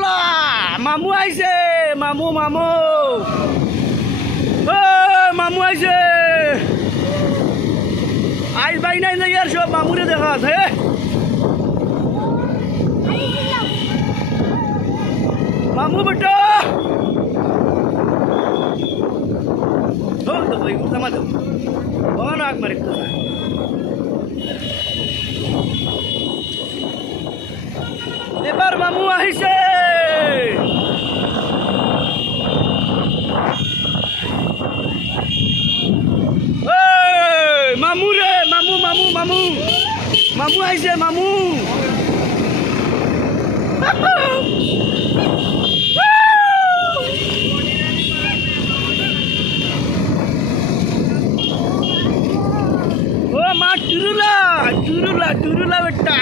আল্লাহ মামু আইছে মামু মামু ও মামু আইছে আইল বাই নাই নাই আর সব মামুরে দেখা হে মামু বেটা ও তো ভাই উঠা দে বড় আগ মারে তো এবার মামু আইছে মামু রে মামু মামু মামু মামু আইছে মামু ও মা টুরুলা টুরুলা টুরুলা বেটা